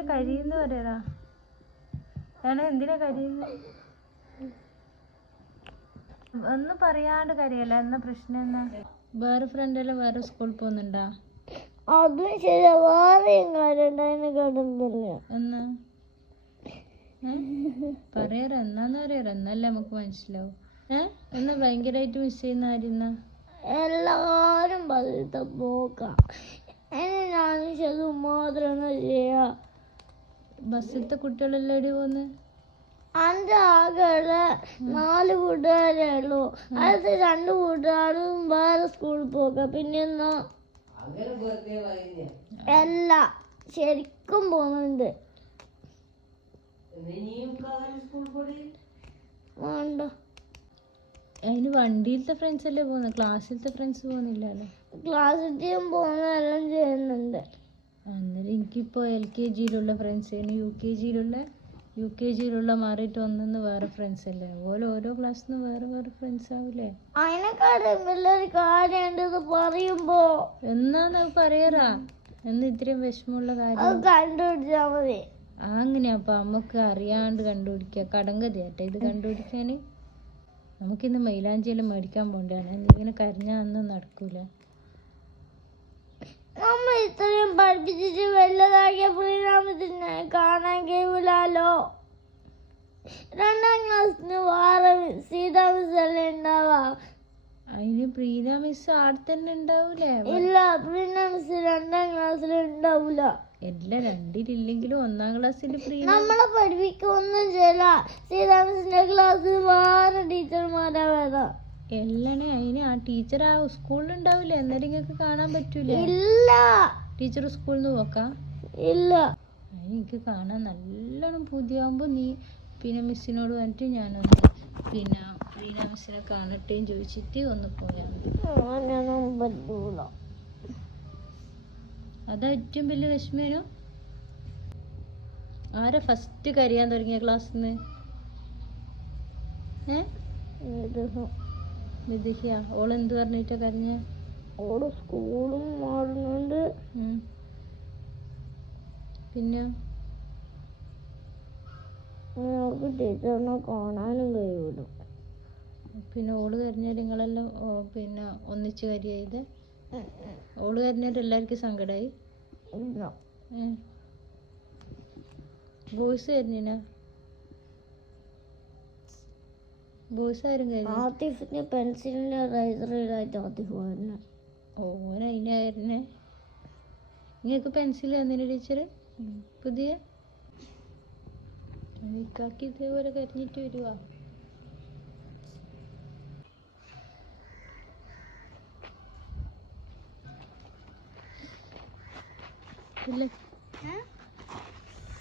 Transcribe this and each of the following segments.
എന്തിനാ കരിയുന്ന പറയടാ ഞാൻ എന്തിനാ കരിയുന്ന? ഒന്നും പറയാണ്ട് കരിയല്ല എന്നാ പ്രശ്നം എന്നാ? വേറെ ഫ്രണ്ടെല്ലാം വേറെ സ്കൂളിൽ പോകുന്നുണ്ടാ? അതും ശരി വേറെ കിടന്നില്ല എന്നാ? പറയാറ എന്നാന്ന് പറയാറ എന്നല്ലേ നമുക്ക് മനസ്സിലാവും. ഏ? എന്നാ ഭയങ്കരമായിട്ട് മിസ് ചെയ്യുന്ന ആരുന്ന എല്ലാരും പതിത്ത പോക്കാം എന്നെ ഞാനും ശരി മാത്രം ചെയ്യാ. ബസ്സിലത്തെ കുട്ടികളെല്ലാം എവിടെ പോന്ന് അന്റെ ആകെ നാല് കൂട്ടുകാരേ ഉള്ളൂ. അടുത്ത രണ്ട് കൂട്ടുകാരും വേറെ സ്കൂളിൽ പോക്കാം പിന്നെ എന്നാ അല്ല ശരിക്കും പോകുന്നുണ്ട്. വേണ്ട. അതിന് വണ്ടിയിലത്തെ ഫ്രണ്ട്സ് അല്ലേ പോകുന്നത് ക്ലാസ്സിലത്തെ ഫ്രണ്ട്സ് പോകുന്നില്ലല്ലോ. ക്ലാസ്സിലത്തെയും പോകുന്നതെല്ലാം ചെയ്യുന്നുണ്ട്. അന്നേരം എനിക്കിപ്പോൾ എൽ കെ ജിയിലുള്ള ഇനി യു കെ ജിയിലുള്ള യു കെ ജിയിലുള്ള മാറിയിട്ട് വന്നെന്ന് വേറെ ഫ്രണ്ട്സ് അല്ലേ? ഓരോ ഓരോ ക്ലാസ്സിൽ നിന്ന് വേറെ വേറെ ഫ്രണ്ട്സ് ആവൂലേ? അതിനെക്കാളും പറയുമ്പോ. എന്നാന്ന് പറയാറാ? എന്ന് ഇത്രയും വിഷമമുള്ള കാര്യം. കണ്ടുപിടിച്ചാ മതി. ആ അങ്ങനെ അപ്പൊ നമുക്ക് അറിയാണ്ട് കണ്ടുപിടിക്കുക കടങ്കതയാട്ടെ ഇത് കണ്ടുപിടിക്കാന്? നമുക്കിന്ന് മൈലാഞ്ചിയിൽ മേടിക്കാൻ പോണ്ടാണ് ഇങ്ങനെ കരഞ്ഞാ അന്ന് നടക്കൂല. നമ്മ ഇത്രയും പഠിപ്പിച്ചിട്ട് വലുതാക്കിയ പ്രീണാമത്തിന് കാണാൻ കഴിയില്ലല്ലോ രണ്ടാം ക്ലാസ്സിന് വേറെ സീതാ മിസ് അല്ലേ ഉണ്ടാവാ? അതിന് പ്രീത മിസ് ആടെ തന്നെ ഉണ്ടാവൂലേ? ഇല്ല പ്രീത മിസ് രണ്ടാം ക്ലാസ്സിൽ ഉണ്ടാവൂല. എല്ലാം രണ്ടിലില്ലെങ്കിലും ഒന്നാം ക്ലാസ്സിൽ പ്രീത നമ്മളെ പഠിപ്പിക്കൊന്നും ചെയ്യല സീതാ മിസ്സിന്റെ ക്ലാസ്സിൽ വേറെ ടീച്ചർമാരാ വരാം. എല്ലാം അതിന് ആ ടീച്ചർ ആ സ്കൂളിൽ ഉണ്ടാവില്ലേ അന്നേരം നിങ്ങൾക്ക് കാണാൻ പറ്റൂല? ഇല്ല. ടീച്ചർ സ്കൂളിൽ നിന്ന് പോക്കാ? ഇല്ല. എനിക്ക് കാണാൻ നല്ലോണം പുതിയാകുമ്പോൾ നീ പിന്നെ മിസ്സിനോട് പറഞ്ഞിട്ട് ഞാനൊന്ന് പിന്നെ റീന മിസ്സിനെ കാണട്ടെയും ചോദിച്ചിട്ട് ഒന്ന് പോയാൽ അതാ ഏറ്റവും വലിയ വിഷമേനു. ആരാ ഫസ്റ്റ് കരിയാൻ തുടങ്ങിയ ക്ലാസ്സിൽ നിന്ന് ഏ? ഇത് ഓൾ എന്ത് പറഞ്ഞിട്ടാ കരഞ്ഞ? ഓൾ സ്കൂളും മാറുന്നുണ്ട്. പിന്നെ? ഞങ്ങൾക്ക് ടീച്ചറിനെ കാണാനും കഴിയൂല. പിന്നെ ഓൾ കരഞ്ഞാൽ നിങ്ങളെല്ലാം പിന്നെ ഒന്നിച്ച് കരിയായത്? ഓൾ കരഞ്ഞിട്ട് എല്ലാവർക്കും സങ്കടമായി ബോയ്സ് കരഞ്ഞിനാ? ബോയ്സ് ആരും ആത്തിഫിന്റെ പെൻസിലിന്റെ റൈസറിലായിട്ട് ആത്തിഫ് ഓൻ അതിനായിരുന്നെ നിങ്ങൾക്ക് പെൻസിൽ തന്നില്ല ടീച്ചർ പുതിയ? ഇക്കാക്കി ഇതേപോലെ കരഞ്ഞിട്ട് വരുവാ.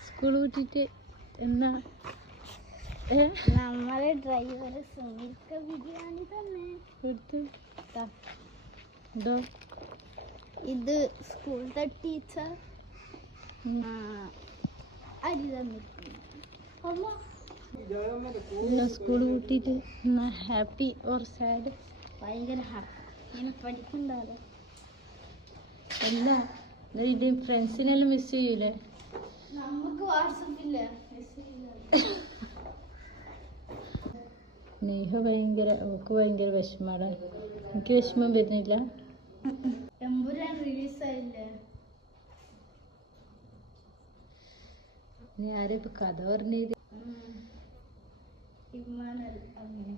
സ്കൂൾ വിട്ടിട്ട് എന്നാ? നമ്മളെ ഡ്രൈവർ സുനിൽക്ക ബിരിയാണി തന്നെ. എടുത്ത്. ഇതോ ഇത് സ്കൂളിലെ ടീച്ചർ. അരി തന്നിട്ടുണ്ട്. സ്കൂൾ കൂട്ടിയിട്ട് ഹാപ്പി ഓർ സാഡ് ഭയങ്കര ഹാപ്പി ഇങ്ങനെ പഠിക്കണ്ടാലോ? അല്ല ഫ്രണ്ട്സിനെല്ലാം മിസ് ചെയ്യൂലേ? നമുക്ക് വാട്സപ്പില്ല സ്നേഹ ഭയങ്കര അവൾക്ക് ഭയങ്കര വിഷമാണ് എനിക്ക് വിഷമം വരുന്നില്ല. എമ്പുരാൻ റിലീസായില്ലേ നീ ആരും ഇപ്പൊ കഥ പറഞ്ഞത് അങ്ങനെ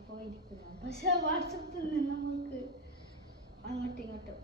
പക്ഷെ വാട്സപ്പിൽ നിന്ന് നമുക്ക് അങ്ങോട്ടും ഇങ്ങോട്ടും.